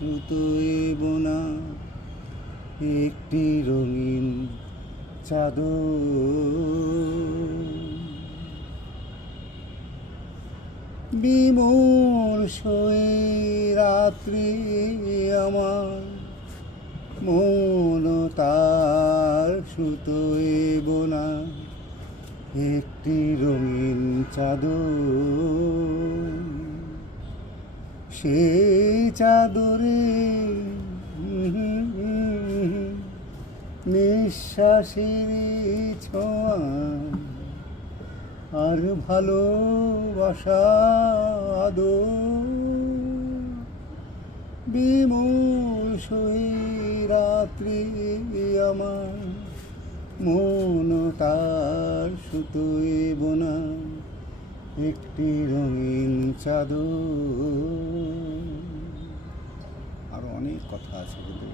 সুতোয় বোনা একটি রঙিন চাদর। বিমর্ষই রাত্রি আমার মন তার সুতোয় বোনা একটি রঙিন চাদর। সেই চাদরে নিঃশ্বাসের ছোঁয়া আর ভালোবাসা আদর। বিমর্ষই রাত্রি আমার মন তার সুতোয় বোনা একটি রঙিন চাদর। আরো অনেক কথা আছে কিন্তু